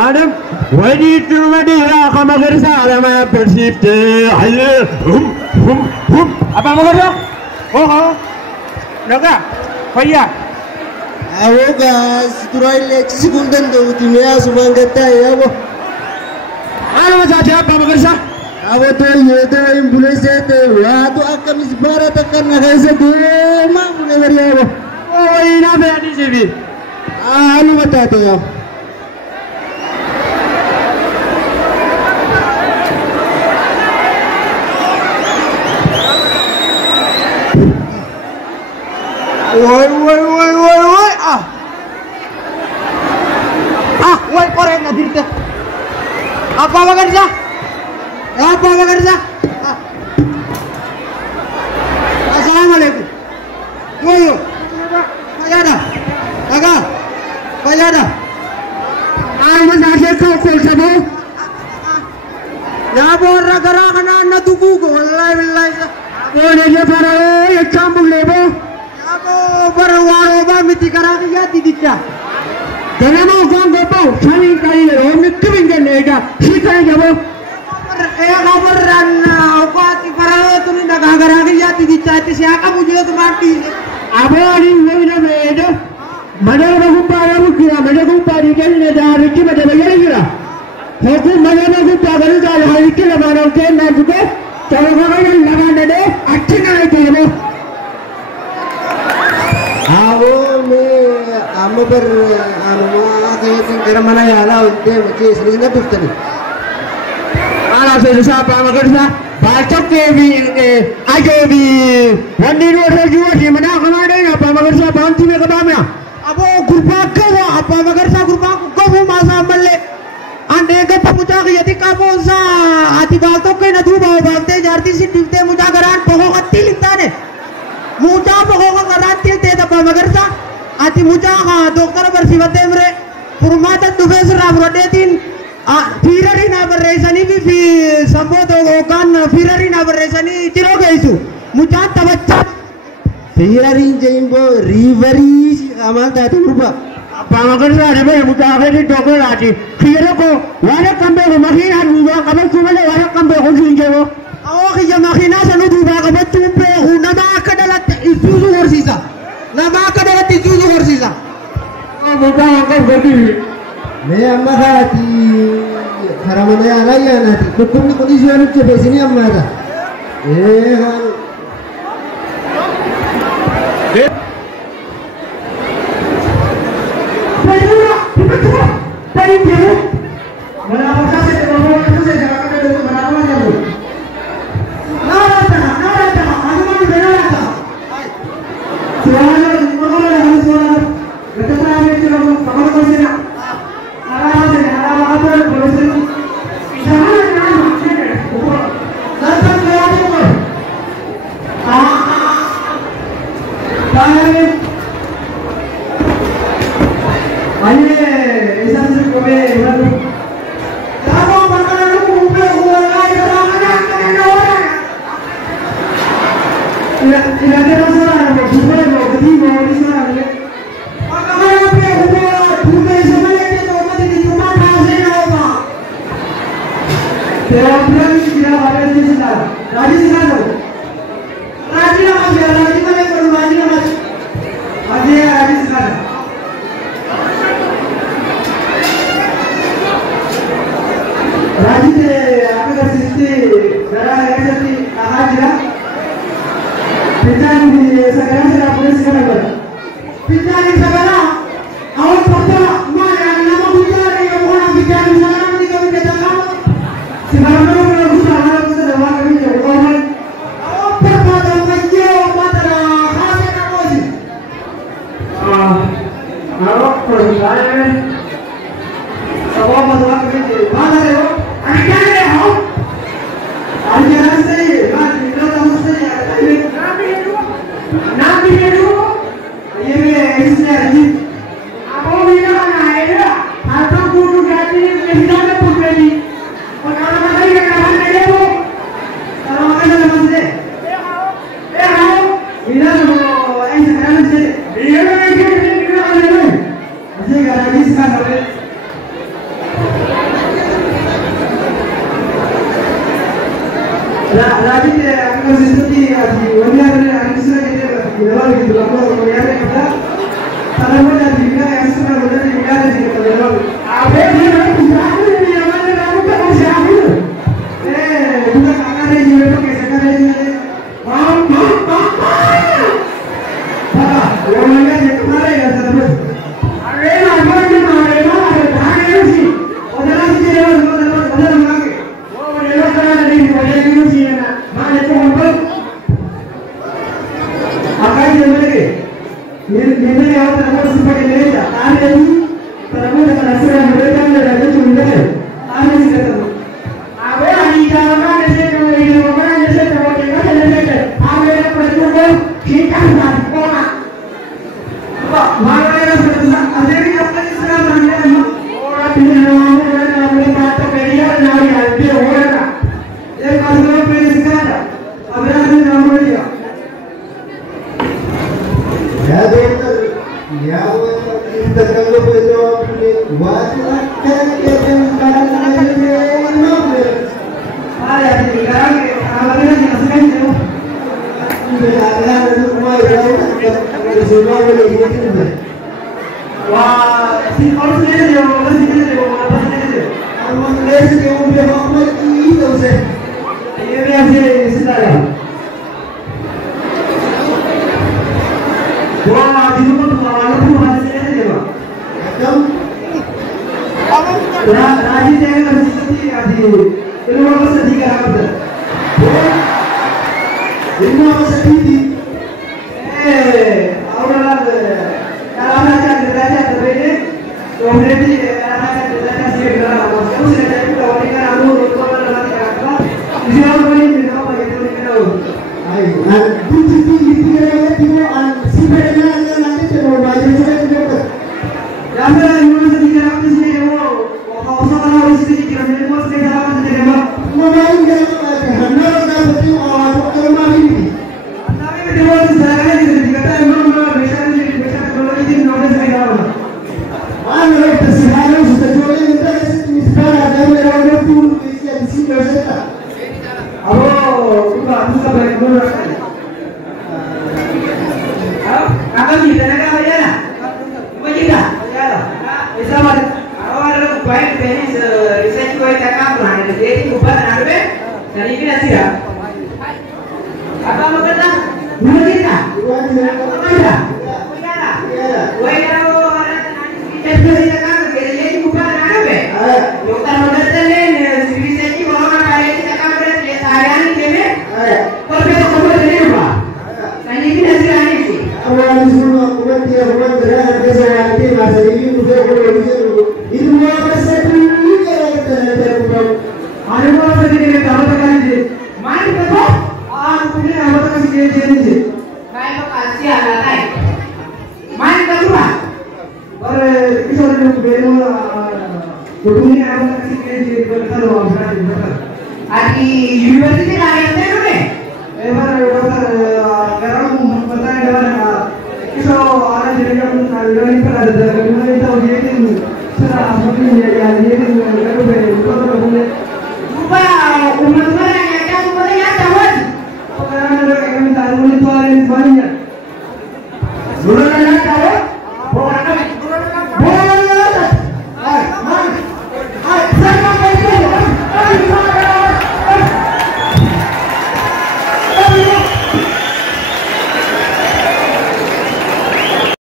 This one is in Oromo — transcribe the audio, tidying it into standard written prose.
Adam, when you do my dear, come over the side of my perceived. Apa mau oh, naga, kaya. Awo guys, turai leci sekundan do timnya subang kata ya wo. Ano saja apa bekerja? Awo to ye to ambulance te wa to akam isbara takkan nagaisa do ma bune bari awo. Oh ina be adi sebi. Anu bata to ya. Woi woi korek na dirte. Apa bekerja? Assalamualaikum. Yo. Kaya dah. Ay masakit ko sabo. Ya borra gara kana na tubu ko wallahi. Bone je para ye chambu lebo. Ya bo barwaro ba miti kara ya tidikya. Tenemo gongo po chani kai ro mittinge nega sikai jabo. Kabaran ko ati para tu ninda gara ya tidikya ti siaka mujhe tu mati. Abani wena medo. Madara gumpara mukira madara gumpari kelne da rikki madara yeligira. Hoku madara gumpara da rikki la maro ke na buke. Tawagara lagane de achina aytemo. Awo me amabar arwa kayatin karamana yala utte mace seringa tuftani. Ala se sapa magarsa batok ke bi aje bi wandi ro juwa di mana kamade na pa magarsa banti me kadamya. Abo kurpa kawa apa magarsa kurpa ko bu masa malle ande ke pamuja ki yati kabosa ati batok ke na du balte jarti si tivte muja garan poho atti lintane muja poho garan tilte da pa magarsa ati muja ha dokter bersifat emre purmata dubes rabradetin firari na berresani fi sambodo kan firari na berresani tiro gaisu muja tabacca Firari jembo riveris amal tatu rupa. Apa makan ada be muka di dokter lagi. Kira ko wala kambe ko makina ruba kabe kumale wala kambe ko singewo. Oh kiya makina sanu ruba kabe tumpe una ma kadalat isuzu horsisa. Nama kadalat isuzu horsisa. Oh muka angkat gadi. Me amma hati haramana ya raya nati. Tukum ni kondisi anu coba sini amma ada. Han General di belakang kemudian ada tanaman dan juga yang sudah berada di negara di General. Apa dia bisa ini yang mana kamu tak bisa ini? Bukan kakak ini juga pakai sekarang ini. Mama. Yang mana yang kemarin ya terus. Arena ada tangan sih. Odara sih dia odara lagi. Oh, dia kan ada di bagian sini na. Mana coba? Apa yang lagi? Ini yang terus sebagai leader. Ada ini terus dengan hasil mereka dari cuma ada sih kata. Apa yang dijalankan di sini terus kita ada perjuangan kita harus kuat. Mana yang sudah ada ini apa yang sudah berjalan? Orang ini mata media nak dia orang. Yang masuk ke sekarang. Apa yang nama dia? Ya dokter, ya kita kalau berjawab ini wajib kan kita sekarang ini ada di sekarang apa yang dilakukan itu? Ada semua itu semua boleh gitu. Wah, si orang ini dia orang ini dia orang ini. Orang ini dia orang itu sih. Ini yang sedara. Wah, di rumah tuh awalnya tuh masih ada dia. Raji dia kan sedih ada. Itu orang sedih kan ada. Ini orang sedih. Orang ada. Kalau ada kerja terbentuk, kemudian ada kerja sih berapa? Kalau sudah jadi kalau kita lalu itu ada nanti apa? Di sini orang ini tidak apa yang kita tahu. Ayo, nanti kita lihat sebenarnya nanti terlalu banyak juga. Jangan lupa sedikit apa sih yang mau soal sedikit yang mau sedikit apa sedikit apa? Mau jangan hendak nak betul orang rumah ini. Tapi betul sekarang ini kita memang besar kalau ini novel saya tahu. Mana orang tersiharu sudah jual kita sekarang ada orang pun bisa di sini saja. Kita baik dulu. Apa sih tenaga apa ya? Kita. Bisa mana? Awal point penis research ko ita kam bahane jadi ऊपर नारबे dari ini nanti ya. Apa mau kata? Mau kita? Mana? Woi kalau orang kita ita kam jadi ऊपर नारबे. Dokter dokter ni research ko orang kaya ita kam berarti seharian ini deh. Kau betul ini apa? Tanya ini nanti ani sih. Awal semua kuat dia kuat berat kesalahan dia masa ini muda boleh itu mau bersatu kalau kita ada Ada orang sedih kalau tak ada. Main betul? Punya apa tak sih jadi? Main tu kasih ada tak? Main betul tak? Kita ada beri punya apa tak sih jadi betul orang betul. Adi universiti lain tu ni. Sekarang pertanyaan adalah kita ada jadi yang ini kan ada dari tahu dia ini sudah seperti dia ini kalau beri kalau boleh Umat mana yang ada umat yang tahu? orang ada yang minta boleh tuarin banyak. Bulan